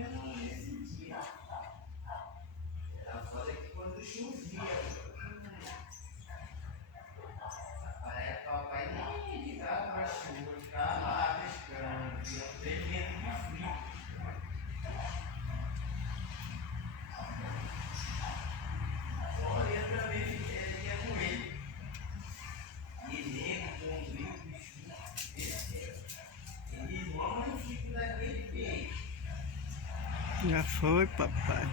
Era foda que quando chovia, parece que papai nem ligava pra chuva, ficava lá pescando, tremendo de frio. Olha pra ver se ele ia com ele. E nego com um grito, eles vão no tipo daquele peixe. Já foi, papai.